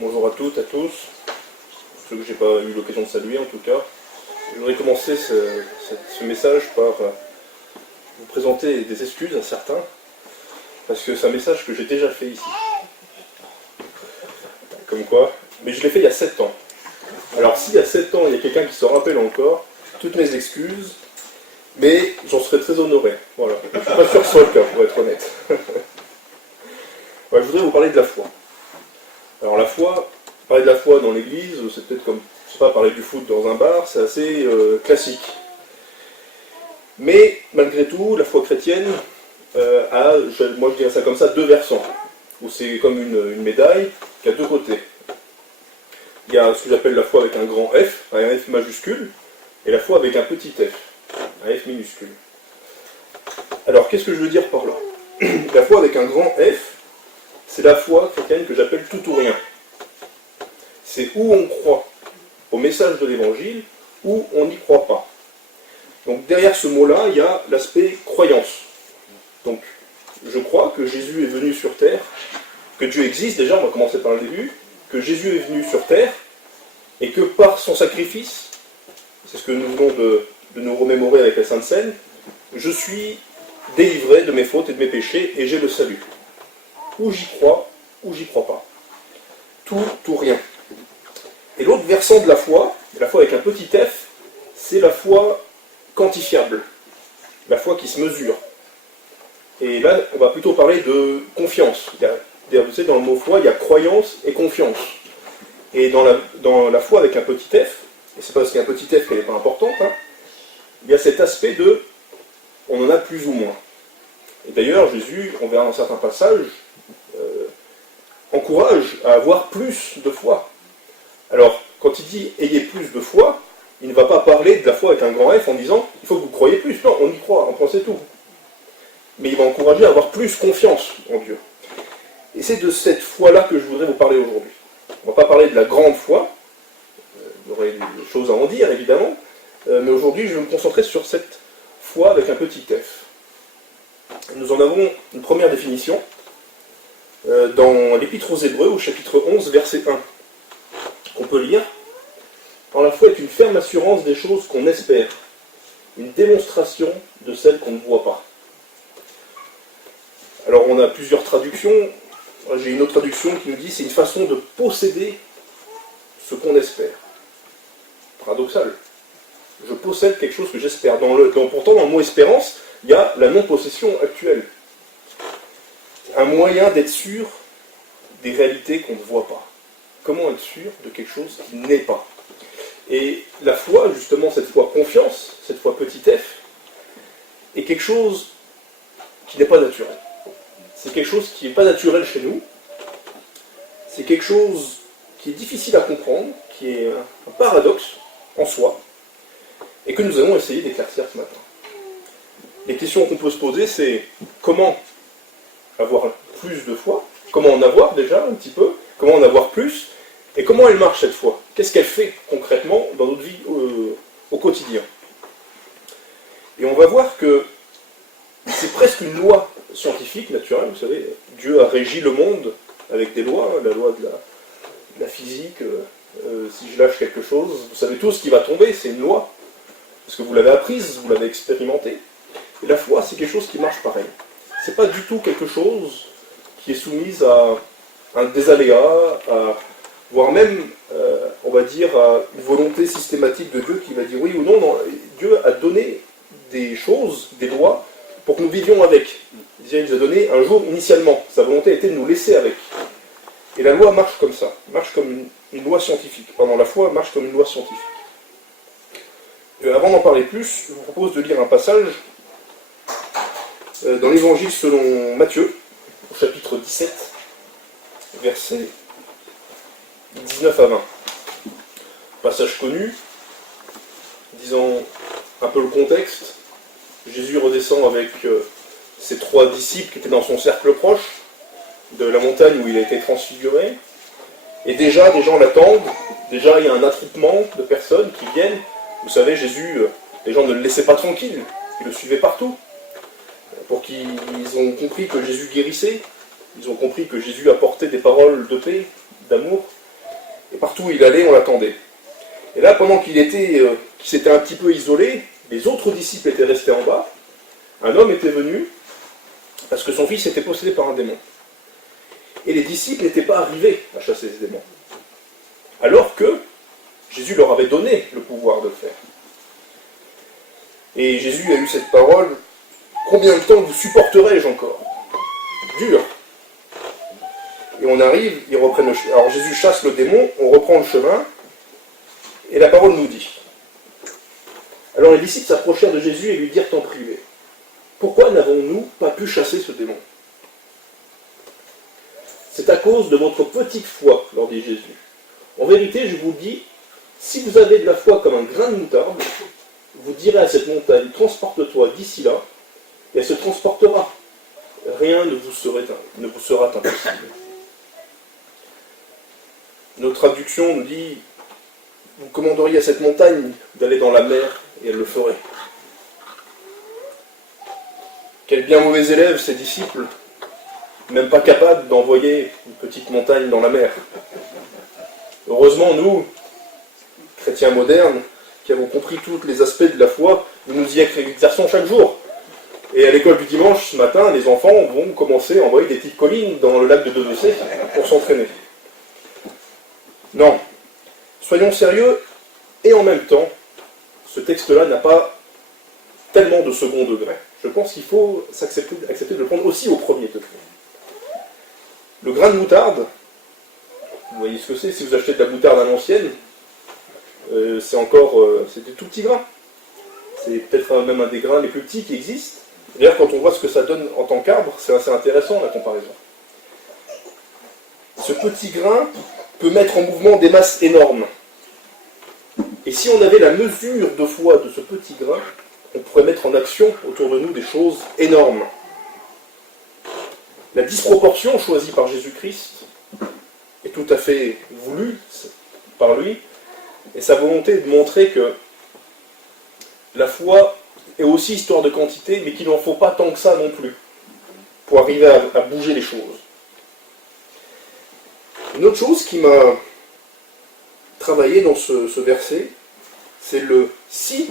Bonjour à toutes, à tous, ceux que j'ai pas eu l'occasion de saluer en tout cas. Je voudrais commencer ce message par vous présenter des excuses à certains, parce que c'est un message que j'ai déjà fait ici. Comme quoi, mais je l'ai fait il y a 7 ans. Alors s'il y a 7 ans, il y a quelqu'un qui se rappelle encore, toutes mes excuses, mais j'en serais très honoré. Voilà. Je ne suis pas sûr que ce soit le cas, pour être honnête. Ouais, je voudrais vous parler de la foi. Alors la foi, parler de la foi dans l'église, c'est peut-être comme, je sais pas, parler du foot dans un bar, c'est assez classique. Mais malgré tout, la foi chrétienne a, moi je dirais ça comme ça, 2 versants. Où c'est comme une médaille qui a 2 côtés. Il y a ce que j'appelle la foi avec un grand F, un F majuscule, et la foi avec un petit f, un F minuscule. Alors qu'est-ce que je veux dire par là? La foi avec un grand F, c'est la foi chrétienne que j'appelle tout ou rien. C'est où on croit au message de l'évangile, ou on n'y croit pas. Donc derrière ce mot-là, il y a l'aspect croyance. Donc je crois que Jésus est venu sur terre, que Dieu existe, déjà on va commencer par le début, que Jésus est venu sur terre, et que par son sacrifice, c'est ce que nous venons de nous remémorer avec la Sainte Seine, je suis délivré de mes fautes et de mes péchés, et j'ai le salut. Ou j'y crois, ou j'y crois pas. Tout ou rien. Et l'autre versant de la foi avec un petit f, c'est la foi quantifiable, la foi qui se mesure. Et là, on va plutôt parler de confiance. Vous savez, dans le mot foi, il y a croyance et confiance. Et dans la foi avec un petit f, et c'est pas parce qu'il y a un petit f qu'elle n'est pas importante, hein, il y a cet aspect de on en a plus ou moins. Et d'ailleurs, Jésus, on verra dans certains passages, encourage à avoir plus de foi. Alors, quand il dit ayez plus de foi, il ne va pas parler de la foi avec un grand F en disant il faut que vous croyez plus. Non, on y croit, on pense c'est tout. Mais il va encourager à avoir plus confiance en Dieu. Et c'est de cette foi-là que je voudrais vous parler aujourd'hui. On ne va pas parler de la grande foi, il y aurait des choses à en dire évidemment, mais aujourd'hui je vais me concentrer sur cette foi avec un petit f. Nous en avons une première définition dans l'Épître aux Hébreux, au chapitre 11, verset 1, qu'on peut lire. Alors, la foi est une ferme assurance des choses qu'on espère, une démonstration de celles qu'on ne voit pas. Alors on a plusieurs traductions. J'ai une autre traduction qui nous dit c'est une façon de posséder ce qu'on espère. Paradoxal. Je possède quelque chose que j'espère. Pourtant, dans le mot espérance, il y a la non-possession actuelle. Un moyen d'être sûr des réalités qu'on ne voit pas. Comment être sûr de quelque chose qui n'est pas? Et la foi, justement, cette foi confiance, cette foi petit f, est quelque chose qui n'est pas naturel. C'est quelque chose qui n'est pas naturel chez nous. C'est quelque chose qui est difficile à comprendre, qui est un paradoxe en soi, et que nous allons essayer d'éclaircir ce matin. Les questions qu'on peut se poser, c'est comment avoir plus de foi, comment en avoir déjà un petit peu, comment en avoir plus, et comment elle marche cette foi. Qu'est-ce qu'elle fait concrètement dans notre vie au quotidien. Et on va voir que c'est presque une loi scientifique, naturelle, vous savez, Dieu a régi le monde avec des lois, la loi de la physique, si je lâche quelque chose, vous savez tous ce qui va tomber, c'est une loi, parce que vous l'avez apprise, vous l'avez expérimentée. Et la foi, c'est quelque chose qui marche pareil. C'est pas du tout quelque chose qui est soumise à des aléas, voire même, on va dire, à une volonté systématique de Dieu qui va dire oui ou non. Non, Dieu a donné des choses, des lois, pour que nous vivions avec. Il nous a donné un jour initialement. Sa volonté était de nous laisser avec. Et la loi marche comme ça, marche comme une loi scientifique. Pardon, la foi marche comme une loi scientifique. Avant d'en parler plus, je vous propose de lire un passage dans l'Évangile selon Matthieu, au chapitre 17, versets 19 à 20. Passage connu, disant un peu le contexte. Jésus redescend avec ses 3 disciples qui étaient dans son cercle proche de la montagne où il a été transfiguré. Et déjà, des gens l'attendent. Déjà, il y a un attroupement de personnes qui viennent. Vous savez, Jésus, les gens ne le laissaient pas tranquille. Ils le suivaient partout. Pour qu'ils ont compris que Jésus guérissait. Ils ont compris que Jésus apportait des paroles de paix, d'amour. Et partout où il allait, on l'attendait. Et là, pendant qu'il s'était un petit peu isolé, les autres disciples étaient restés en bas. Un homme était venu, parce que son fils était possédé par un démon. Et les disciples n'étaient pas arrivés à chasser ce démon. Alors que Jésus leur avait donné le pouvoir de le faire. Et Jésus a eu cette parole, « Combien de temps vous supporterai-je encore ?» Dur. Et on arrive, ils reprennent le chemin. Alors Jésus chasse le démon, on reprend le chemin, et la parole nous dit. Alors les disciples s'approchèrent de Jésus et lui dirent en privé, « Pourquoi n'avons-nous pas pu chasser ce démon ?» « C'est à cause de votre petite foi, leur dit Jésus. En vérité, je vous dis, si vous avez de la foi comme un grain de moutarde, vous direz à cette montagne, transporte-toi d'ici là, et elle se transportera. Rien ne vous sera impossible. » Notre traduction nous dit, vous commanderiez à cette montagne d'aller dans la mer, et elle le ferait. Quel bien mauvais élève, ces disciples, même pas capables d'envoyer une petite montagne dans la mer. Heureusement, nous, chrétiens modernes, qui avons compris tous les aspects de la foi, nous y exerçons chaque jour. Et à l'école du dimanche, ce matin, les enfants vont commencer à envoyer des petites collines dans le lac de Devecé pour s'entraîner. Non. Soyons sérieux, et en même temps, ce texte-là n'a pas tellement de second degré. Je pense qu'il faut accepter de le prendre aussi au premier degré. Le grain de moutarde, vous voyez ce que c'est, si vous achetez de la moutarde à l'ancienne, c'est des tout petits grains. C'est peut-être même un des grains les plus petits qui existent. D'ailleurs, quand on voit ce que ça donne en tant qu'arbre, c'est assez intéressant la comparaison. Ce petit grain peut mettre en mouvement des masses énormes. Et si on avait la mesure de foi de ce petit grain, on pourrait mettre en action autour de nous des choses énormes. La disproportion choisie par Jésus-Christ est tout à fait voulue par lui, et sa volonté de montrer que la foi est aussi histoire de quantité, mais qu'il n'en faut pas tant que ça non plus, pour arriver à bouger les choses. Une autre chose qui m'a travaillé dans ce verset, c'est le « si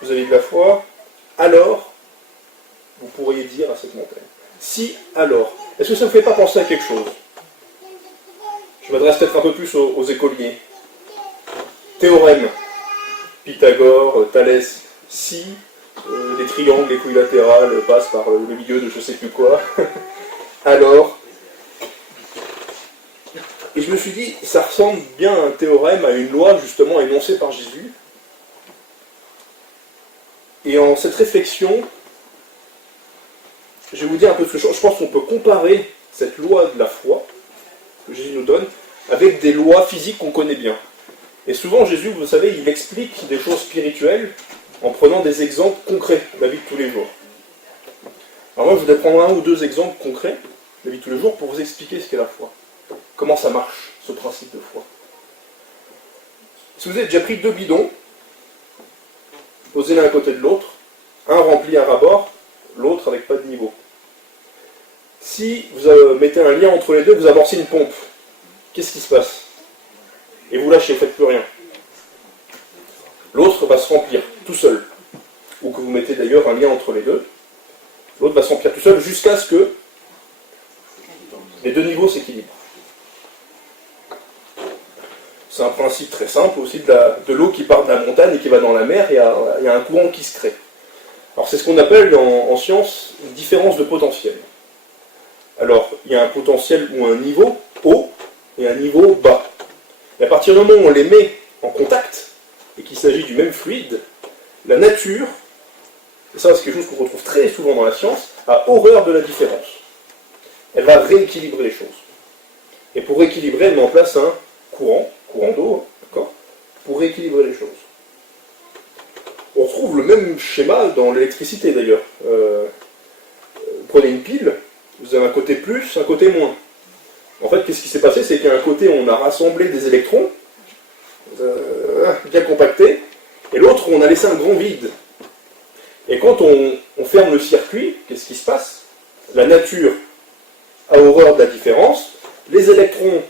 vous avez de la foi, alors vous pourriez dire à cette montagne ». Si, alors. Est-ce que ça ne vous fait pas penser à quelque chose? Je m'adresse peut-être un peu plus aux écoliers. Théorème. Pythagore, Thalès, si les triangles équilatérales passent par le milieu de je ne sais plus quoi, alors. Et je me suis dit, ça ressemble bien à un théorème, à une loi justement énoncée par Jésus. Et en cette réflexion, je vais vous dire un peu ce que je pense qu'on peut comparer cette loi de la foi que Jésus nous donne avec des lois physiques qu'on connaît bien. Et souvent Jésus, vous savez, il explique des choses spirituelles en prenant des exemples concrets de la vie de tous les jours. Alors moi je voudrais prendre un ou deux exemples concrets de la vie de tous les jours pour vous expliquer ce qu'est la foi. Comment ça marche, ce principe de foi. Si vous avez déjà pris deux bidons, posez l'un à côté de l'autre, un rempli à ras-bord, l'autre avec pas de niveau. Si vous mettez un lien entre les deux, vous amorcez une pompe. Qu'est-ce qui se passe? Et vous lâchez, faites plus rien. L'autre va se remplir tout seul. Ou que vous mettez d'ailleurs un lien entre les deux. L'autre va se remplir tout seul jusqu'à ce que les deux niveaux s'équilibrent. C'est un principe très simple aussi de l'eau qui part de la montagne et qui va dans la mer, il y a un courant qui se crée. Alors c'est ce qu'on appelle en science une différence de potentiel. Alors il y a un potentiel ou un niveau haut et un niveau bas. Et à partir du moment où on les met en contact, et qu'il s'agit du même fluide, la nature, et ça c'est quelque chose qu'on retrouve très souvent dans la science, a horreur de la différence. Elle va rééquilibrer les choses. Et pour rééquilibrer, elle met en place un courant d'eau, d'accord, pour rééquilibrer les choses. On retrouve le même schéma dans l'électricité d'ailleurs. Vous prenez une pile, vous avez un côté plus, un côté moins. En fait, qu'est-ce qui s'est passé? C'est qu'à un côté, on a rassemblé des électrons, bien compactés, et l'autre, on a laissé un grand vide. Et quand on ferme le circuit, qu'est-ce qui se passe? La nature a horreur de la différence, les électrons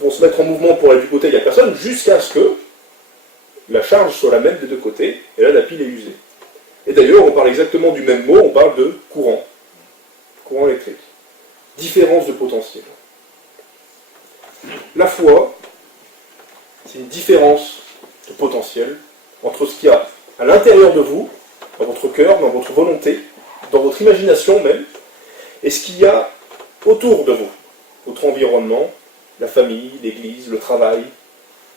vont se mettre en mouvement pour aller du côté, il n'y a personne, jusqu'à ce que la charge soit la même des deux côtés, et là la pile est usée. Et d'ailleurs, on parle exactement du même mot, on parle de courant électrique. Différence de potentiel. La foi, c'est une différence de potentiel entre ce qu'il y a à l'intérieur de vous, dans votre cœur, dans votre volonté, dans votre imagination même, et ce qu'il y a autour de vous, votre environnement, la famille, l'église, le travail,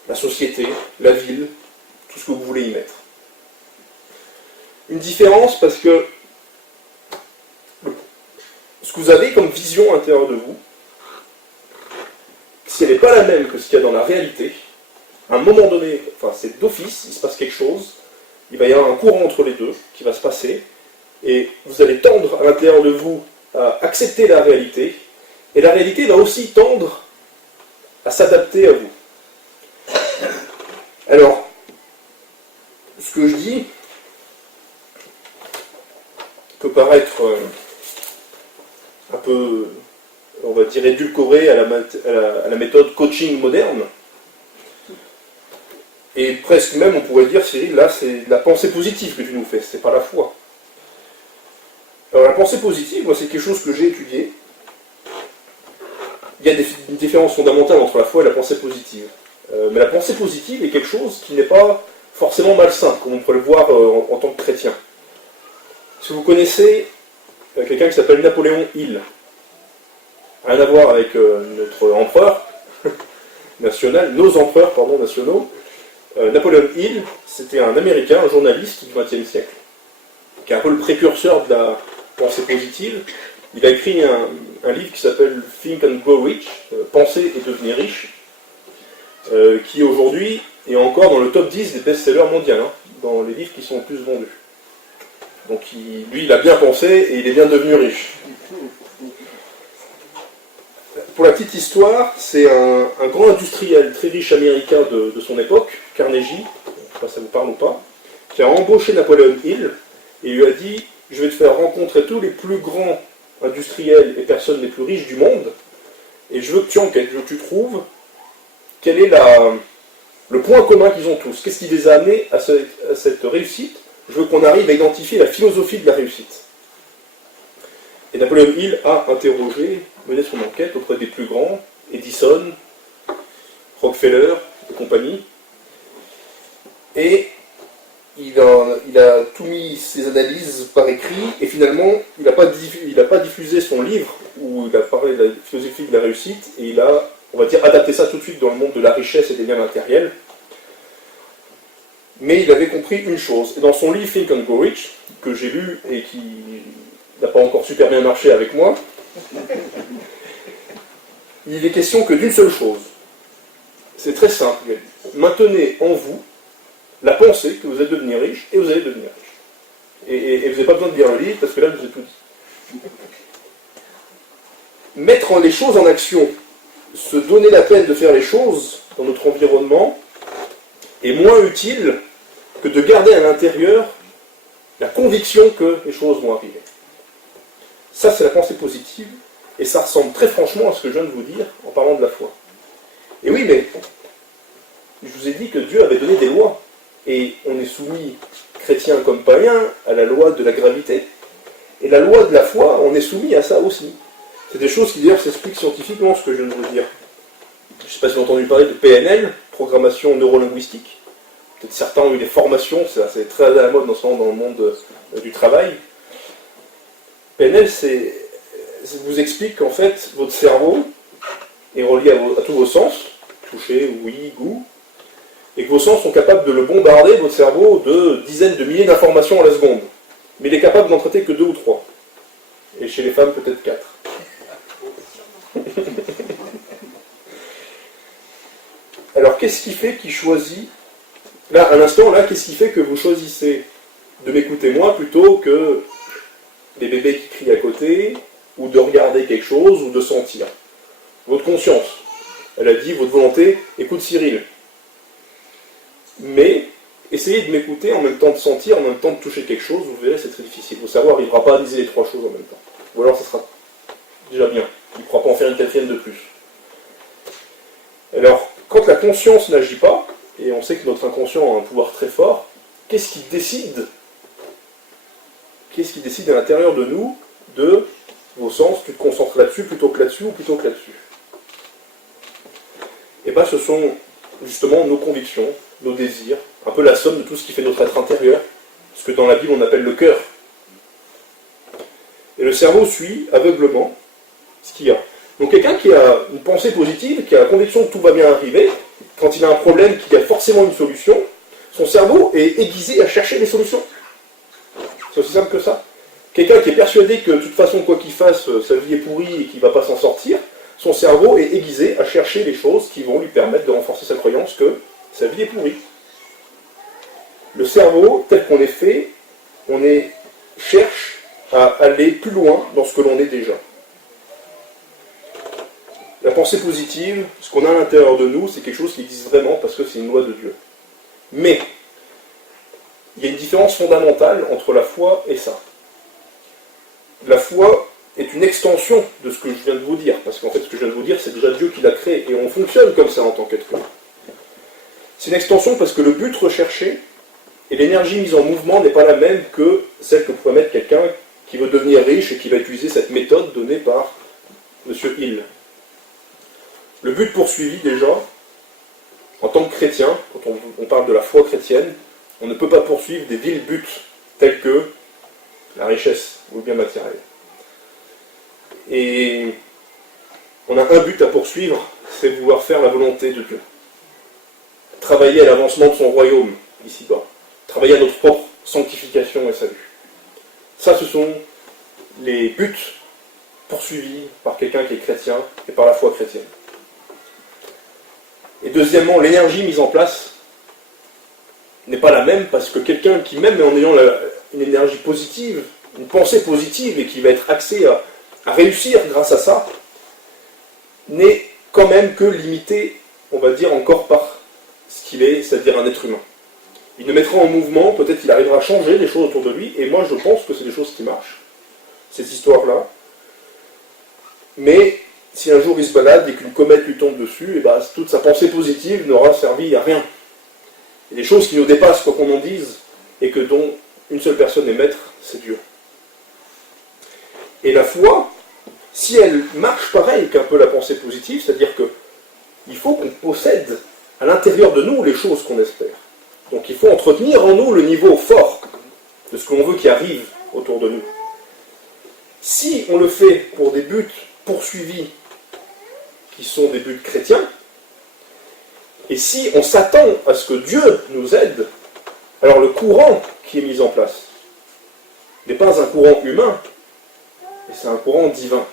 la société, la ville, tout ce que vous voulez y mettre. Une différence parce que ce que vous avez comme vision intérieure de vous, si elle n'est pas la même que ce qu'il y a dans la réalité, à un moment donné, enfin c'est d'office, il se passe quelque chose, il va y avoir un courant entre les deux qui va se passer, et vous allez tendre à l'intérieur de vous à accepter la réalité, et la réalité va aussi tendre à s'adapter à vous. Alors, ce que je dis peut paraître un peu, on va dire, édulcoré à la méthode coaching moderne, et presque même on pourrait dire, Cyril, là c'est de la pensée positive que tu nous fais, c'est pas la foi. Alors la pensée positive, moi c'est quelque chose que j'ai étudié. Il y a une différence fondamentale entre la foi et la pensée positive. Mais la pensée positive est quelque chose qui n'est pas forcément malsain, comme on pourrait le voir en tant que chrétien. Si vous connaissez quelqu'un qui s'appelle Napoléon Hill, rien à voir avec notre empereur national, nos empereurs nationaux, Napoléon Hill, c'était un Américain, un journaliste du XXe siècle, qui est un peu le précurseur de la pensée positive. Il a écrit un livre qui s'appelle Think and Grow Rich, Penser et devenir riche, qui aujourd'hui est encore dans le top 10 des best-sellers mondiaux, dans les livres qui sont le plus vendus. Donc lui, il a bien pensé et il est bien devenu riche. Pour la petite histoire, c'est un grand industriel très riche américain de son époque, Carnegie, je ne sais pas si ça vous parle ou pas, qui a embauché Napoléon Hill et lui a dit « Je vais te faire rencontrer tous les plus grands industriels et personnes les plus riches du monde, et je veux que tu enquêtes, je veux que tu trouves quel est le point commun qu'ils ont tous, qu'est-ce qui les a amenés à cette réussite. Je veux qu'on arrive à identifier la philosophie de la réussite. » Et Napoléon Hill a interrogé, mené son enquête auprès des plus grands, Edison, Rockefeller et compagnie, et il a tout mis ses analyses par écrit, et finalement, il n'a pas diffusé son livre où il a parlé de la philosophie de la réussite, et il a, on va dire, adapté ça tout de suite dans le monde de la richesse et des biens matériels. Mais il avait compris une chose, et dans son livre Think and Grow Rich, que j'ai lu et qui n'a pas encore super bien marché avec moi, il est question que d'une seule chose. C'est très simple. Maintenez en vous la pensée que vous allez devenir riche, et vous allez devenir riche. Et vous n'avez pas besoin de lire le livre, parce que là, je vous ai tout dit. Mettre les choses en action, se donner la peine de faire les choses dans notre environnement, est moins utile que de garder à l'intérieur la conviction que les choses vont arriver. Ça, c'est la pensée positive, et ça ressemble très franchement à ce que je viens de vous dire en parlant de la foi. Et oui, mais je vous ai dit que Dieu avait donné des lois, et on est soumis, chrétiens comme païens, à la loi de la gravité, et la loi de la foi, on est soumis à ça aussi. C'est des choses qui d'ailleurs s'expliquent scientifiquement, ce que je viens de vous dire. Je ne sais pas si vous avez entendu parler de PNL, programmation neurolinguistique. Peut-être certains ont eu des formations, c'est très à la mode en ce moment dans le monde du travail. PNL, vous explique qu'en fait, votre cerveau est relié à tous vos sens, toucher, ouïe, goût, et que vos sens sont capables de le bombarder, votre cerveau, de dizaines de milliers d'informations à la seconde. Mais il est capable d'en traiter que 2 ou 3. Et chez les femmes, peut-être 4. Alors, qu'est-ce qui fait qu'il choisit, là, à l'instant, là, qu'est-ce qui fait que vous choisissez de m'écouter moi plutôt que des bébés qui crient à côté, ou de regarder quelque chose, ou de sentir? Votre conscience. Elle a dit, votre volonté, écoute Cyril. Mais, essayez de m'écouter en même temps de sentir, en même temps de toucher quelque chose, vous verrez, c'est très difficile. Votre cerveau n'arrivera pas à liser les 3 choses en même temps. Ou alors, ça sera déjà bien. Il ne pourra pas en faire une 4e de plus. Alors, quand la conscience n'agit pas, et on sait que notre inconscient a un pouvoir très fort, qu'est-ce qui décide? Qu'est-ce qui décide à l'intérieur de nous de vos sens? Tu te concentres là-dessus plutôt que là-dessus ou plutôt que là-dessus? Et bien, ce sont justement nos convictions, nos désirs, un peu la somme de tout ce qui fait notre être intérieur, ce que dans la Bible on appelle le cœur. Et le cerveau suit aveuglement ce qu'il y a. Donc quelqu'un qui a une pensée positive, qui a la conviction que tout va bien arriver, quand il a un problème, qu'il y a forcément une solution, son cerveau est aiguisé à chercher des solutions. C'est aussi simple que ça. Quelqu'un qui est persuadé que de toute façon, quoi qu'il fasse, sa vie est pourrie et qu'il ne va pas s'en sortir, son cerveau est aiguisé à chercher les choses qui vont lui permettre de renforcer sa croyance que sa vie est pourrie. Le cerveau, tel qu'on est fait, cherche à aller plus loin dans ce que l'on est déjà. La pensée positive, ce qu'on a à l'intérieur de nous, c'est quelque chose qui existe vraiment parce que c'est une loi de Dieu. Mais, il y a une différence fondamentale entre la foi et ça. La foi est une extension de ce que je viens de vous dire, parce qu'en fait, ce que je viens de vous dire, c'est déjà Dieu qui l'a créé, et on fonctionne comme ça en tant qu'être humain. C'est une extension parce que le but recherché et l'énergie mise en mouvement n'est pas la même que celle que pourrait mettre quelqu'un qui veut devenir riche et qui va utiliser cette méthode donnée par M. Hill. Le but poursuivi, déjà, en tant que chrétien, quand on parle de la foi chrétienne, on ne peut pas poursuivre des vils buts tels que la richesse ou le bien matériel. Et on a un but à poursuivre, c'est vouloir faire la volonté de Dieu. Travailler à l'avancement de son royaume, ici-bas. Travailler à notre propre sanctification et salut. Ça, ce sont les buts poursuivis par quelqu'un qui est chrétien et par la foi chrétienne. Et deuxièmement, l'énergie mise en place n'est pas la même parce que quelqu'un qui, même en ayant une énergie positive, une pensée positive et qui va être axé à réussir grâce à ça, n'est quand même que limité, on va dire, encore par ce qu'il est, c'est-à-dire un être humain. Il le mettra en mouvement, peut-être qu'il arrivera à changer les choses autour de lui, et moi je pense que c'est des choses qui marchent, cette histoire-là. Mais si un jour il se balade et qu'une comète lui tombe dessus, et ben, toute sa pensée positive n'aura servi à rien. Il y a des choses qui nous dépassent, quoi qu'on en dise, et que dont une seule personne est maître, c'est Dieu. Et la foi, si elle marche pareil qu'un peu la pensée positive, c'est-à-dire qu'il faut qu'on possède à l'intérieur de nous les choses qu'on espère. Donc il faut entretenir en nous le niveau fort de ce que l'on veut qui arrive autour de nous. Si on le fait pour des buts poursuivis qui sont des buts chrétiens, et si on s'attend à ce que Dieu nous aide, alors le courant qui est mis en place n'est pas un courant humain, mais c'est un courant divin.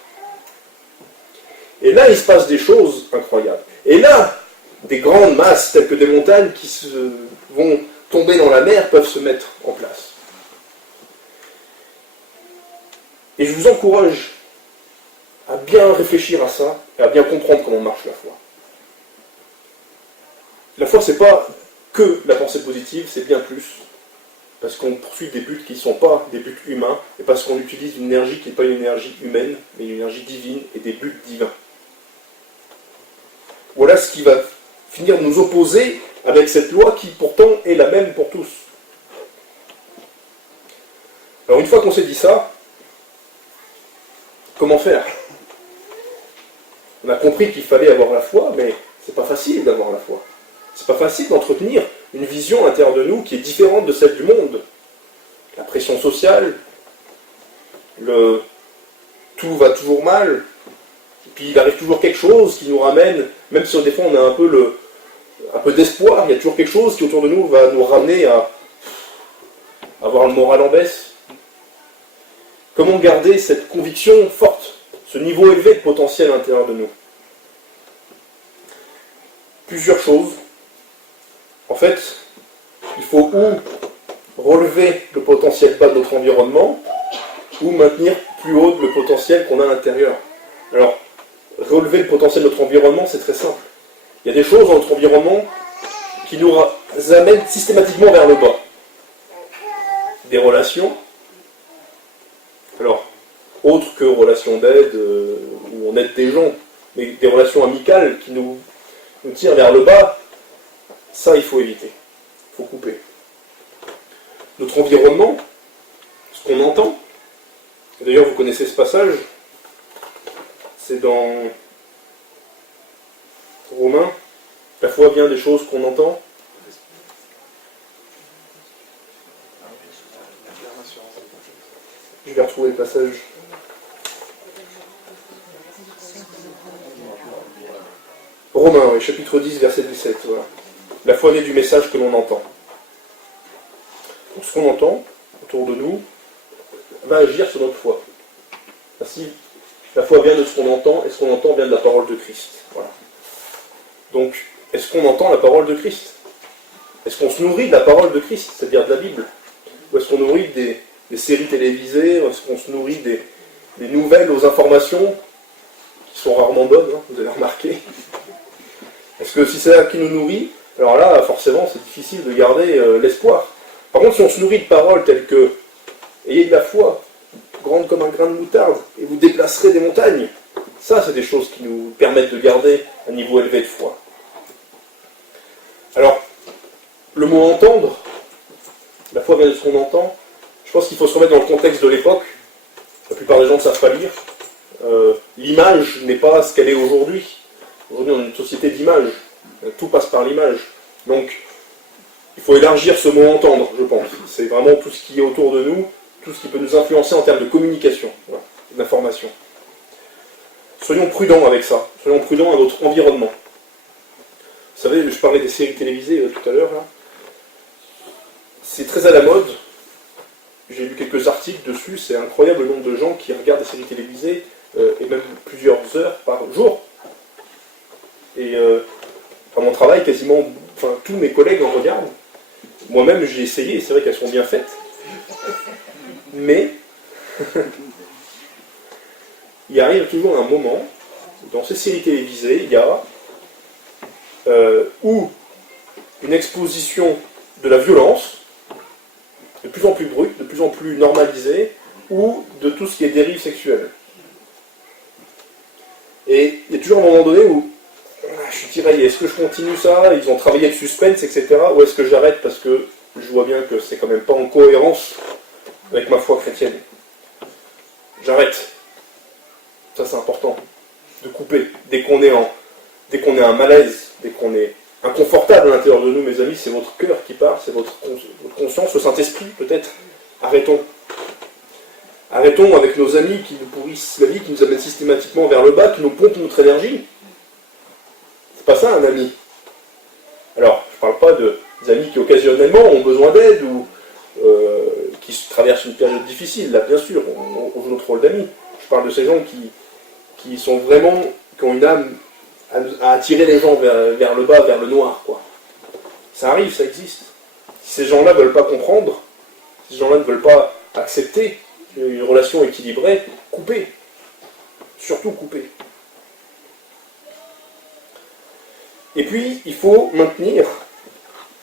Et là, il se passe des choses incroyables. Et là, des grandes masses, telles que des montagnes qui vont tomber dans la mer, peuvent se mettre en place. Et je vous encourage à bien réfléchir à ça, et à bien comprendre comment marche la foi. La foi, c'est pas que la pensée positive, c'est bien plus. Parce qu'on poursuit des buts qui ne sont pas des buts humains, et parce qu'on utilise une énergie qui n'est pas une énergie humaine, mais une énergie divine, et des buts divins. Voilà ce qui va finir de nous opposer avec cette loi qui pourtant est la même pour tous. Alors une fois qu'on s'est dit ça, comment faire? On a compris qu'il fallait avoir la foi, mais c'est pas facile d'avoir la foi. C'est pas facile d'entretenir une vision à l'intérieur de nous qui est différente de celle du monde. La pression sociale, tout va toujours mal, et puis il arrive toujours quelque chose qui nous ramène, même si des fois on a un peu d'espoir, il y a toujours quelque chose qui autour de nous va nous ramener à avoir le moral en baisse. Comment garder cette conviction forte, ce niveau élevé de potentiel à l'intérieur de nous? Plusieurs choses. En fait, il faut ou relever le potentiel bas de notre environnement, ou maintenir plus haut le potentiel qu'on a à l'intérieur. Alors, relever le potentiel de notre environnement, c'est très simple. Il y a des choses dans notre environnement qui nous amènent systématiquement vers le bas. Des relations, alors, autres que relations d'aide, où on aide des gens, mais des relations amicales qui nous nous tire vers le bas, ça il faut éviter, il faut couper. Notre environnement, ce qu'on entend, d'ailleurs vous connaissez ce passage, c'est dans Romains, la foi vient des choses qu'on entend. Je vais retrouver le passage. Romains, oui, chapitre 10, verset 17. Voilà. La foi naît du message que l'on entend. Donc, ce qu'on entend autour de nous va agir sur notre foi. Ainsi, la foi vient de ce qu'on entend, et ce qu'on entend vient de la parole de Christ. Voilà. Donc, est-ce qu'on entend la parole de Christ? Est-ce qu'on se nourrit de la parole de Christ, c'est-à-dire de la Bible? Ou est-ce qu'on nourrit des séries télévisées? Ou est-ce qu'on se nourrit des nouvelles aux informations, qui sont rarement bonnes, hein, vous avez remarqué? Est-ce que si c'est ça qui nous nourrit, alors là, forcément, c'est difficile de garder l'espoir. Par contre, si on se nourrit de paroles telles que « Ayez de la foi, grande comme un grain de moutarde, et vous déplacerez des montagnes », ça, c'est des choses qui nous permettent de garder un niveau élevé de foi. Alors, le mot « entendre », la foi vient de ce qu'on entend, je pense qu'il faut se remettre dans le contexte de l'époque. La plupart des gens ne savent pas lire. L'image n'est pas ce qu'elle est aujourd'hui. Aujourd'hui, on est une société d'image. Tout passe par l'image. Donc, il faut élargir ce mot « entendre », je pense. C'est vraiment tout ce qui est autour de nous, tout ce qui peut nous influencer en termes de communication, voilà, d'information. Soyons prudents avec ça. Soyons prudents à notre environnement. Vous savez, je parlais des séries télévisées tout à l'heure. C'est très à la mode. J'ai lu quelques articles dessus. C'est incroyable le nombre de gens qui regardent des séries télévisées, et même plusieurs heures par jour. Et à mon travail, quasiment, enfin, tous mes collègues en regardent. Moi-même, j'ai essayé, et c'est vrai qu'elles sont bien faites. Mais, il arrive toujours un moment, dans ces séries télévisées, il y a ou une exposition de la violence, de plus en plus brute, de plus en plus normalisée, ou de tout ce qui est dérive sexuelle. Et il y a toujours un moment donné où je suis tiraillé. Est-ce que je continue ça? Ils ont travaillé le suspense, etc. Ou est-ce que j'arrête parce que je vois bien que c'est quand même pas en cohérence avec ma foi chrétienne? J'arrête. Ça, c'est important. De couper. Dès qu'on est un malaise, dès qu'on est inconfortable à l'intérieur de nous, mes amis, c'est votre cœur qui part, c'est votre conscience, le Saint-Esprit, peut-être. Arrêtons. Arrêtons avec nos amis qui nous pourrissent la vie, qui nous amènent systématiquement vers le bas, qui nous pompent notre énergie. C'est pas ça, un ami. Alors, je parle pas des amis qui occasionnellement ont besoin d'aide ou qui traversent une période difficile. Là, bien sûr, on joue notre rôle d'amis. Je parle de ces gens qui sont vraiment, qui ont une âme à attirer les gens vers le bas, vers le noir, quoi. Ça arrive, ça existe. Si ces gens-là ne veulent pas comprendre, si ces gens-là ne veulent pas accepter une relation équilibrée, coupez. Surtout coupez. Et puis, il faut maintenir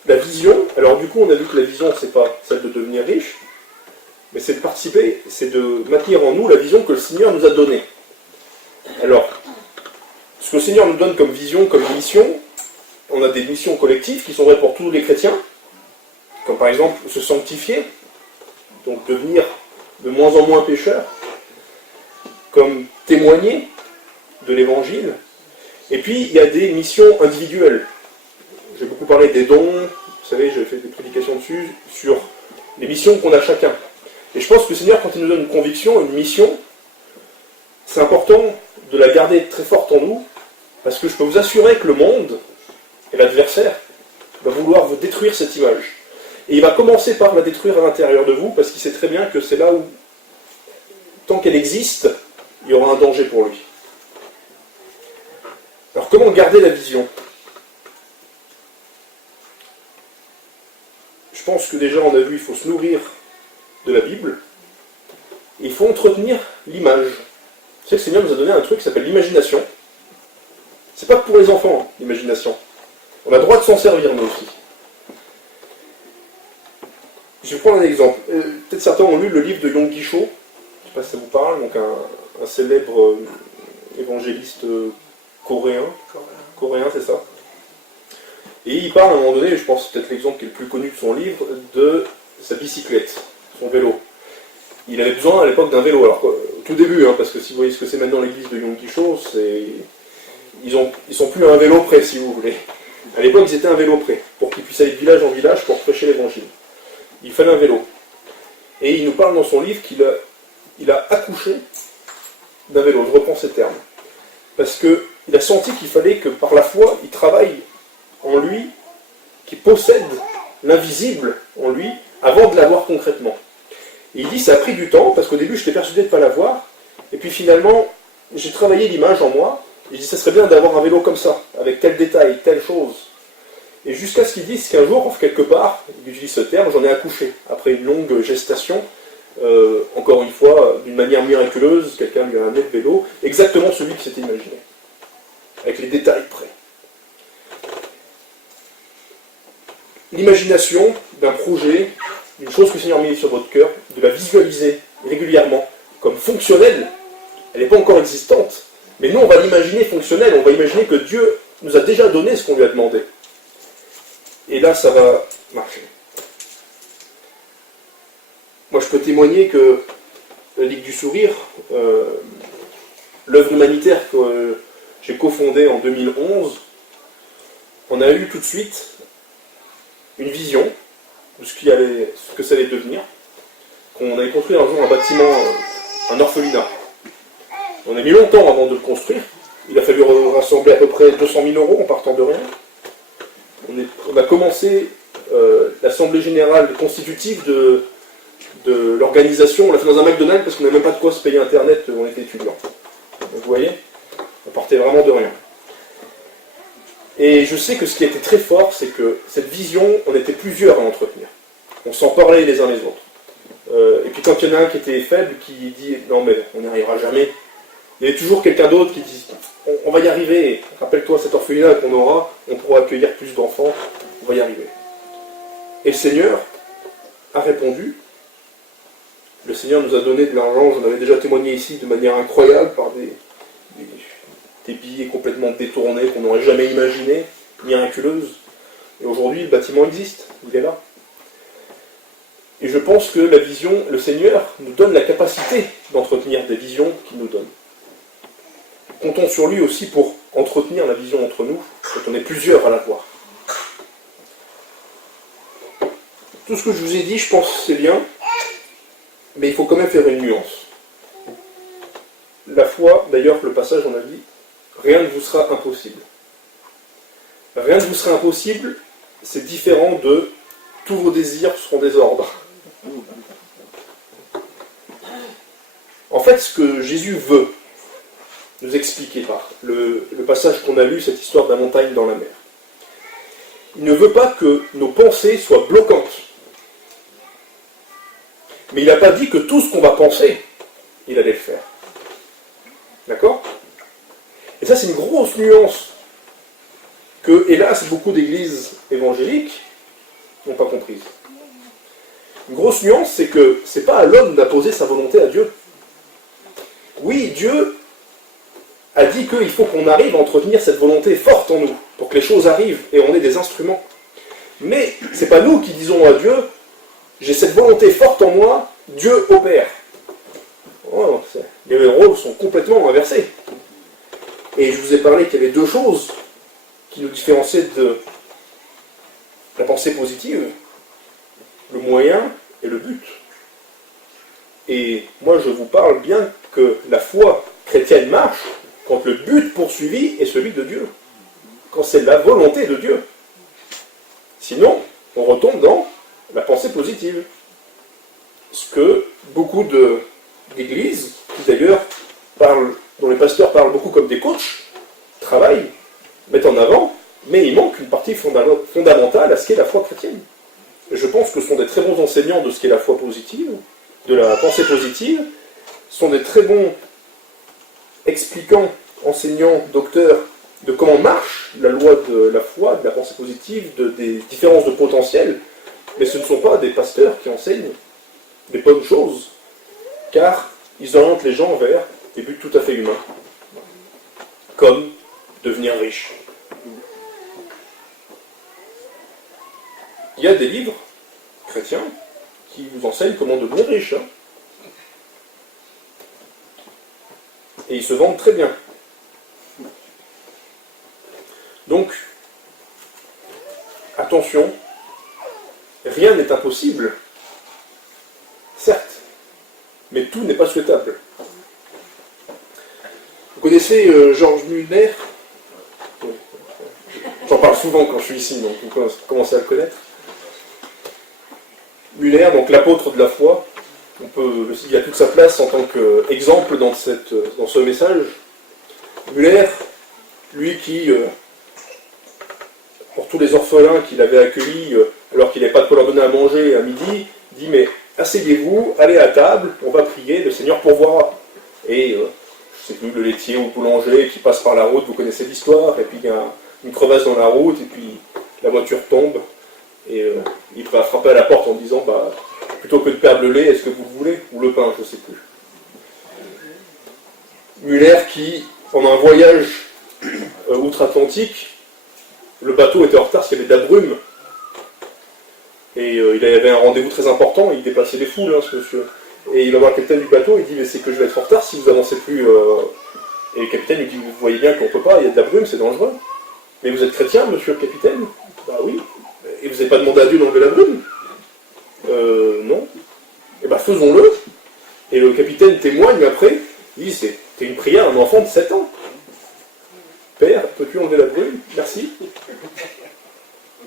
la vision. Alors du coup, on a vu que la vision, c'est pas celle de devenir riche, mais c'est de participer, c'est de maintenir en nous la vision que le Seigneur nous a donnée. Alors, ce que le Seigneur nous donne comme vision, comme mission, on a des missions collectives qui sont vraies pour tous les chrétiens, comme par exemple se sanctifier, donc devenir de moins en moins pécheurs, comme témoigner de l'Évangile. Et puis, il y a des missions individuelles. J'ai beaucoup parlé des dons, vous savez, j'ai fait des prédications dessus, sur les missions qu'on a chacun. Et je pense que le Seigneur, quand il nous donne une conviction, une mission, c'est important de la garder très forte en nous, parce que je peux vous assurer que le monde, et l'adversaire, va vouloir vous détruire cette image. Et il va commencer par la détruire à l'intérieur de vous, parce qu'il sait très bien que c'est là où, tant qu'elle existe, il y aura un danger pour lui. Alors comment garder la vision? Je pense que déjà on a vu, il faut se nourrir de la Bible, et il faut entretenir l'image. Vous savez que le Seigneur nous a donné un truc qui s'appelle l'imagination. C'est pas que pour les enfants, hein, l'imagination. On a le droit de s'en servir, nous aussi. Je vais prendre un exemple. Peut-être certains ont lu le livre de Yonggi Cho, je ne sais pas si ça vous parle, donc un célèbre évangéliste coréen, c'est ça. Et il parle à un moment donné, je pense que c'est peut-être l'exemple qui est le plus connu de son livre, de sa bicyclette, son vélo. Il avait besoin à l'époque d'un vélo, alors au tout début, parce que si vous voyez ce que c'est maintenant l'église de Yonggi-sho, ils sont plus à un vélo près, si vous voulez. À l'époque, ils étaient à un vélo près, pour qu'ils puissent aller de village en village pour prêcher l'évangile. Il fallait un vélo. Et il nous parle dans son livre qu'il a accouché d'un vélo, je reprends ces termes. Parce qu'il a senti qu'il fallait que par la foi, il travaille en lui, qu'il possède l'invisible en lui, avant de l'avoir concrètement. Et il dit, ça a pris du temps, parce qu'au début, j'étais persuadé de ne pas l'avoir, et puis finalement, j'ai travaillé l'image en moi, et je dis, ça serait bien d'avoir un vélo comme ça, avec tel détail, telle chose. Et jusqu'à ce qu'il dise qu'un jour, quelque part, il utilise ce terme, j'en ai accouché, après une longue gestation, encore une fois, d'une manière miraculeuse, quelqu'un lui a amené le vélo, exactement celui qu'il s'était imaginé, avec les détails près. L'imagination d'un projet, d'une chose que le Seigneur a mis sur votre cœur, de la visualiser régulièrement comme fonctionnelle, elle n'est pas encore existante, mais nous on va l'imaginer fonctionnelle, on va imaginer que Dieu nous a déjà donné ce qu'on lui a demandé. Et là ça va marcher. Moi je peux témoigner que la Ligue du Sourire, l'œuvre humanitaire que j'ai cofondée en 2011, on a eu tout de suite une vision de ce que ça allait devenir, qu'on avait construit un jour un bâtiment, un orphelinat. On a mis longtemps avant de le construire, il a fallu rassembler à peu près 200 000 € en partant de rien. On a commencé l'assemblée générale constitutive de l'organisation, on l'a fait dans un McDonald's parce qu'on n'avait même pas de quoi se payer Internet, on était étudiants. Donc vous voyez, on partait vraiment de rien. Et je sais que ce qui était très fort, c'est que cette vision, on était plusieurs à l'entretenir. On s'en parlait les uns les autres. Et puis quand il y en a un qui était faible, qui dit « Non mais on n'y arrivera jamais », il y avait toujours quelqu'un d'autre qui dit « On va y arriver, rappelle-toi cet orphelinat qu'on aura, on pourra accueillir plus d'enfants, on va y arriver ». Et le Seigneur a répondu. Le Seigneur nous a donné de l'argent, j'en avais déjà témoigné ici, de manière incroyable, par des billets complètement détournés qu'on n'aurait jamais imaginés, miraculeuses. Et aujourd'hui, le bâtiment existe, il est là. Et je pense que la vision, le Seigneur nous donne la capacité d'entretenir des visions qu'il nous donne. Comptons sur lui aussi pour entretenir la vision entre nous, quand on est plusieurs à l'avoir. Tout ce que je vous ai dit, je pense que c'est bien, mais il faut quand même faire une nuance. La foi, d'ailleurs, le passage, on a dit, rien ne vous sera impossible. Rien ne vous sera impossible, c'est différent de tous vos désirs seront des ordres. En fait, ce que Jésus veut nous expliquer par le passage qu'on a lu, cette histoire de la montagne dans la mer, il ne veut pas que nos pensées soient bloquantes. Mais il n'a pas dit que tout ce qu'on va penser, il allait le faire. D'accord ? Et ça, c'est une grosse nuance que, hélas, beaucoup d'églises évangéliques n'ont pas comprise. Une grosse nuance, c'est que c'est pas à l'homme d'imposer sa volonté à Dieu. Oui, Dieu a dit qu'il faut qu'on arrive à entretenir cette volonté forte en nous, pour que les choses arrivent et on ait des instruments. Mais c'est pas nous qui disons à Dieu, j'ai cette volonté forte en moi, Dieu opère. Oh, les rôles sont complètement inversés. Et je vous ai parlé qu'il y avait deux choses qui nous différenciaient de la pensée positive, le moyen et le but. Et moi je vous parle bien que la foi chrétienne marche quand le but poursuivi est celui de Dieu, quand c'est la volonté de Dieu. Sinon, on retombe dans la pensée positive. Ce que beaucoup d'églises, qui d'ailleurs dont les pasteurs parlent beaucoup comme des coachs, travaillent, mettent en avant, mais il manque une partie fondamentale à ce qu'est la foi chrétienne. Et je pense que ce sont des très bons enseignants de ce qu'est la foi positive, de la pensée positive, sont des très bons expliquants, enseignants, docteurs, de comment marche la loi de la foi, de la pensée positive, des différences de potentiel, mais ce ne sont pas des pasteurs qui enseignent des bonnes choses, car ils orientent les gens vers des buts tout à fait humains, comme devenir riche. y a des livres chrétiens qui vous enseignent comment devenir riche. Hein. Et ils se vendent très bien. Donc, attention, rien n'est impossible, certes, mais tout n'est pas souhaitable. Vous connaissez Georges Muller? J'en parle souvent quand je suis ici, donc vous commencez à le connaître. Muller, donc l'apôtre de la foi, il a toute sa place en tant qu'exemple dans ce message. Muller, lui qui, pour tous les orphelins qu'il avait accueillis, alors qu'il n'avait pas de quoi leur donner à manger à midi, dit mais asseyez-vous, allez à table, on va prier, le Seigneur pourvoira. Et je ne sais plus, le laitier ou le boulanger qui passe par la route, vous connaissez l'histoire, et puis il y a une crevasse dans la route, et puis la voiture tombe, et il va frapper à la porte en disant bah, plutôt que de perdre le lait, est-ce que vous le voulez? Ou le pain, je ne sais plus. Muller qui, pendant un voyage outre-Atlantique, le bateau était en retard parce qu'il y avait de la brume. Et il avait un rendez-vous très important, il dépassait les foules, hein, ce monsieur. Et il va voir le capitaine du bateau, il dit mais c'est que je vais être en retard si vous avancez plus. Et le capitaine lui dit vous voyez bien qu'on ne peut pas, il y a de la brume, c'est dangereux. Mais vous êtes chrétien, monsieur le capitaine? Bah oui. Et vous n'avez pas demandé à Dieu d'enlever la brume? Non. Eh bien faisons-le. Et le capitaine témoigne après, il dit c'était une prière d'un enfant de 7 ans. Père, peux-tu enlever la brume? Merci.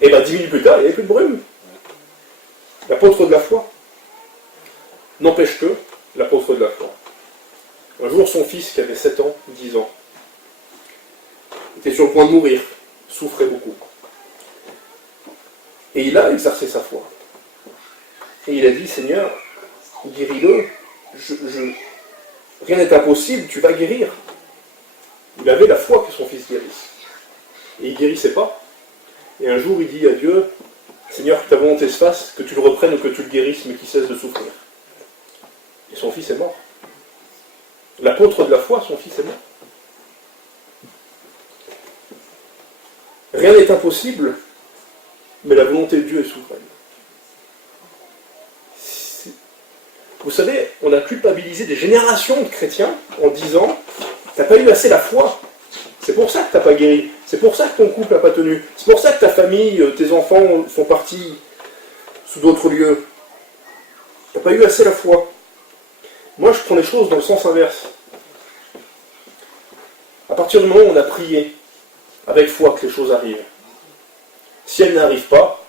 Et bien 10 minutes plus tard, il n'y avait plus de brume. L'apôtre de la foi. N'empêche que, l'apôtre de la foi. Un jour, son fils, qui avait 7 ans, 10 ans, était sur le point de mourir, souffrait beaucoup. Et il a exercé sa foi. Et il a dit, Seigneur, guéris-le, rien n'est impossible, tu vas guérir. Il avait la foi que son fils guérisse. Et il ne guérissait pas. Et un jour, il dit à Dieu, Seigneur, que ta volonté se fasse, que tu le reprennes ou que tu le guérisses, mais qu'il cesse de souffrir. Et son fils est mort. L'apôtre de la foi, son fils est mort. Rien n'est impossible, mais la volonté de Dieu est souveraine. Vous savez, on a culpabilisé des générations de chrétiens en disant « T'as pas eu assez la foi, c'est pour ça que t'as pas guéri, c'est pour ça que ton couple n'a pas tenu, c'est pour ça que ta famille, tes enfants sont partis sous d'autres lieux. T'as pas eu assez la foi. » Moi, je prends les choses dans le sens inverse. À partir du moment où on a prié avec foi que les choses arrivent, si elles n'arrivent pas,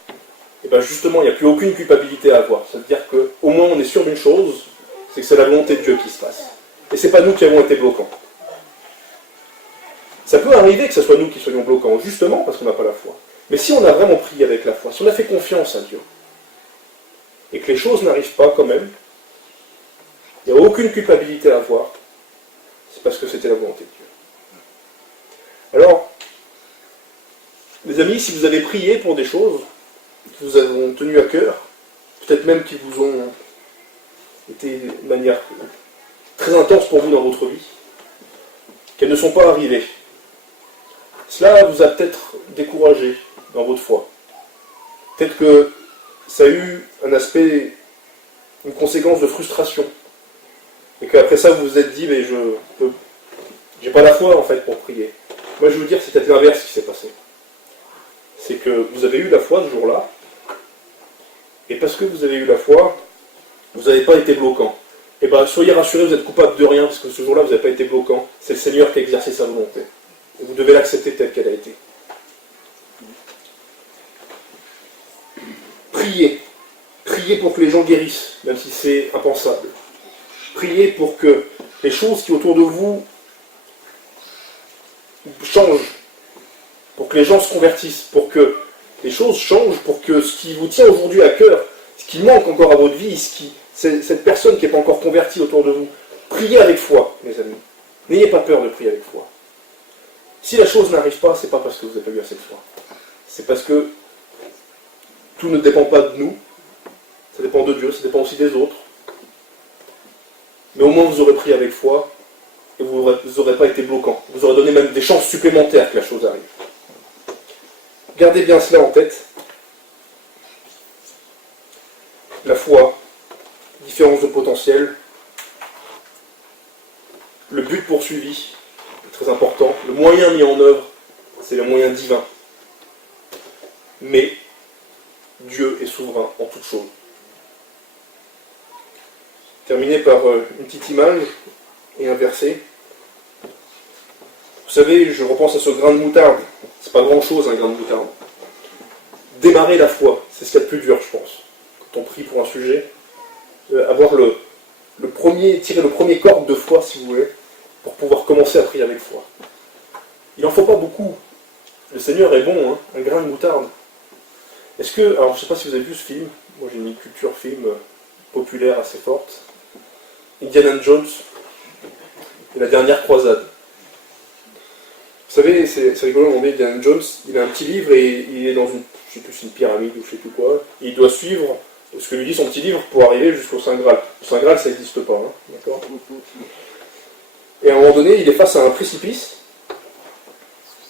et bien justement, il n'y a plus aucune culpabilité à avoir. Ça veut dire qu'au moins on est sûr d'une chose, c'est que c'est la volonté de Dieu qui se passe. Et ce n'est pas nous qui avons été bloquants. Ça peut arriver que ce soit nous qui soyons bloquants, justement parce qu'on n'a pas la foi. Mais si on a vraiment prié avec la foi, si on a fait confiance à Dieu, et que les choses n'arrivent pas quand même, il n'y a aucune culpabilité à avoir, c'est parce que c'était la volonté de Dieu. Alors, les amis, si vous avez prié pour des choses qui vous ont tenu à cœur, peut-être même qui vous ont été de manière très intense pour vous dans votre vie, qu'elles ne sont pas arrivées, cela vous a peut-être découragé dans votre foi. Peut-être que ça a eu un aspect, une conséquence de frustration. Et qu'après ça, vous vous êtes dit, mais j'ai pas la foi en fait pour prier. Moi, je veux dire, c'est peut-être l'inverse qui s'est passé. C'est que vous avez eu la foi ce jour-là, et parce que vous avez eu la foi, vous n'avez pas été bloquant. Et bien, soyez rassurés, vous êtes coupable de rien, parce que ce jour-là, vous n'avez pas été bloquant. C'est le Seigneur qui a exercé sa volonté. Et vous devez l'accepter telle qu'elle a été. Priez. Priez pour que les gens guérissent, même si c'est impensable. Priez pour que les choses qui autour de vous changent, pour que les gens se convertissent, pour que les choses changent, pour que ce qui vous tient aujourd'hui à cœur, ce qui manque encore à votre vie, cette personne qui n'est pas encore convertie autour de vous, priez avec foi, mes amis. N'ayez pas peur de prier avec foi. Si la chose n'arrive pas, c'est pas parce que vous n'avez pas eu assez de foi. C'est parce que tout ne dépend pas de nous, ça dépend de Dieu, ça dépend aussi des autres. Mais au moins vous aurez prié avec foi, et vous n'aurez pas été bloquant. Vous aurez donné même des chances supplémentaires que la chose arrive. Gardez bien cela en tête. la foi, différence de potentiel, le but poursuivi, très important, le moyen mis en œuvre, c'est le moyen divin. Mais Dieu est souverain en toutes choses. Terminé par une petite image et un verset. Vous savez, je repense à ce grain de moutarde. C'est pas grand-chose un grain de moutarde. Démarrer la foi, c'est ce qu'il y a de plus dur, je pense. Quand on prie pour un sujet, avoir tirer le premier corde de foi, si vous voulez, pour pouvoir commencer à prier avec foi. Il n'en faut pas beaucoup. Le Seigneur est bon, hein, un grain de moutarde. Est-ce que, alors je ne sais pas si vous avez vu ce film, moi j'ai une culture film populaire assez forte, Indiana Jones et la dernière croisade. Vous savez, c'est rigolo, on dit Indiana Jones, il a un petit livre et il est dans une, je sais plus, une pyramide ou je sais plus quoi, et il doit suivre ce que lui dit son petit livre pour arriver jusqu'au Saint Graal. Le Saint Graal, ça n'existe pas, hein, d'accord ? Et à un moment donné, il est face à un précipice,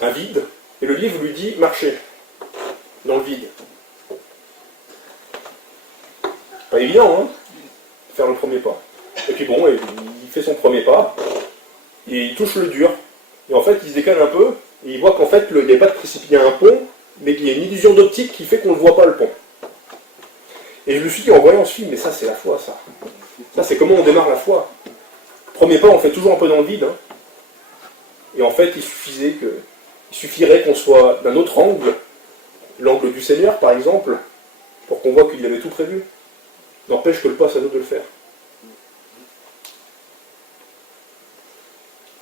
un vide, et le livre lui dit marchez dans le vide. Pas évident, hein, faire le premier pas. Et puis bon, il fait son premier pas, et il touche le dur. Et en fait, il se décale un peu, et il voit qu'en fait, il n'y a pas de précipice, il y a un pont, mais qu'il y a une illusion d'optique qui fait qu'on ne voit pas le pont. Et je me suis dit, en voyant ce film, mais ça, c'est la foi, ça. Ça, c'est comment on démarre la foi. Premier pas, on fait toujours un peu dans le vide. Hein. Et en fait, il suffirait qu'on soit d'un autre angle, l'angle du Seigneur, par exemple, pour qu'on voit qu'il avait tout prévu. N'empêche que le pas, c'est à nous de le faire.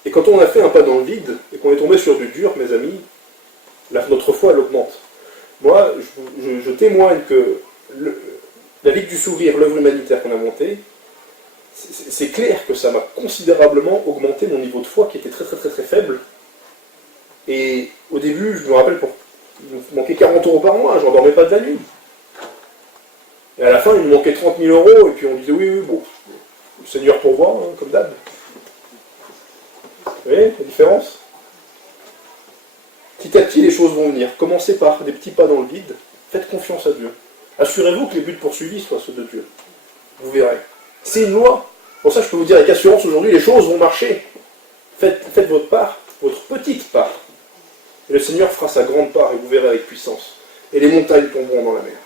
Et quand on a fait un pas dans le vide, et qu'on est tombé sur du dur, mes amis, notre foi, elle augmente. Moi, je témoigne que la Ligue du Sourire, l'œuvre humanitaire qu'on a montée, c'est clair que ça m'a considérablement augmenté mon niveau de foi, qui était très très très très faible. Et au début, je me rappelle, il me manquait 40 € par mois, je ne dormais pas de la nuit. Et à la fin, il me manquait 30 000 €, et puis on disait oui, bon, le Seigneur pourvoit, hein, comme d'hab. Vous voyez la différence ? Petit à petit, les choses vont venir. Commencez par des petits pas dans le vide. Faites confiance à Dieu. Assurez-vous que les buts poursuivis soient ceux de Dieu. Vous verrez. C'est une loi. Pour ça, je peux vous dire avec assurance, aujourd'hui, les choses vont marcher. Faites votre part, votre petite part. Et le Seigneur fera sa grande part, et vous verrez avec puissance. Et les montagnes tomberont dans la mer.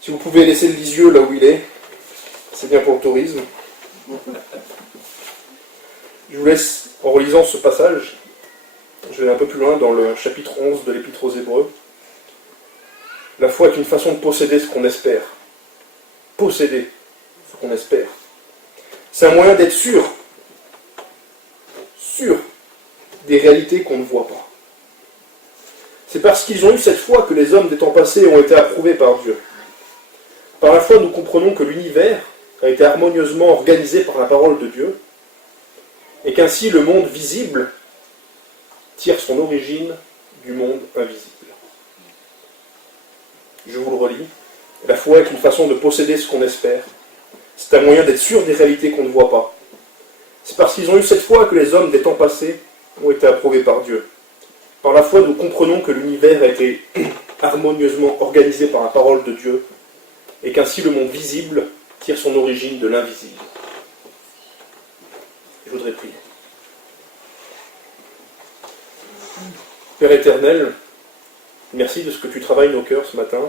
Si vous pouvez laisser le lisieux là où il est, c'est bien pour le tourisme. Je vous laisse, en relisant ce passage, je vais aller un peu plus loin dans le chapitre 11 de l'Épître aux Hébreux. La foi est une façon de posséder ce qu'on espère. Posséder ce qu'on espère. C'est un moyen d'être sûr des réalités qu'on ne voit pas. C'est parce qu'ils ont eu cette foi que les hommes des temps passés ont été approuvés par Dieu. Par la foi, nous comprenons que l'univers a été harmonieusement organisé par la parole de Dieu, et qu'ainsi le monde visible tire son origine du monde invisible. Je vous le relis. La foi est une façon de posséder ce qu'on espère. C'est un moyen d'être sûr des réalités qu'on ne voit pas. C'est parce qu'ils ont eu cette foi que les hommes des temps passés ont été approuvés par Dieu. Par la foi, nous comprenons que l'univers a été harmonieusement organisé par la parole de Dieu, et qu'ainsi le monde visible tire son origine de l'invisible. Je voudrais prier. Père éternel, merci de ce que tu travailles nos cœurs ce matin.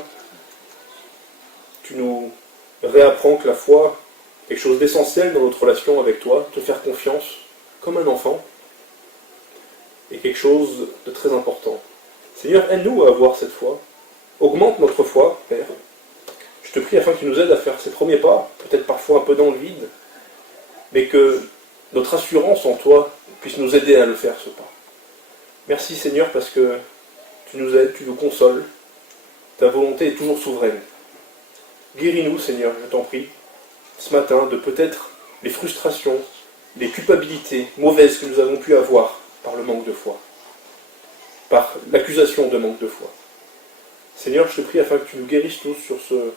Tu nous réapprends que la foi est quelque chose d'essentiel dans notre relation avec toi, te faire confiance comme un enfant, est quelque chose de très important. Seigneur, aide-nous à avoir cette foi. Augmente notre foi, Père. Je te prie afin que tu nous aides à faire ces premiers pas, peut-être parfois un peu dans le vide, mais que notre assurance en toi puisse nous aider à le faire, ce pas. Merci Seigneur parce que tu nous aides, tu nous consoles. Ta volonté est toujours souveraine. Guéris-nous Seigneur, je t'en prie, ce matin, de peut-être les frustrations, les culpabilités mauvaises que nous avons pu avoir par le manque de foi, par l'accusation de manque de foi. Seigneur, je te prie afin que tu nous guérisses tous sur ce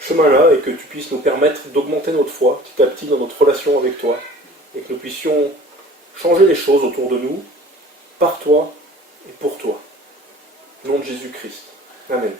chemin-là et que tu puisses nous permettre d'augmenter notre foi petit à petit dans notre relation avec toi et que nous puissions changer les choses autour de nous, par toi et pour toi. Au nom de Jésus-Christ. Amen.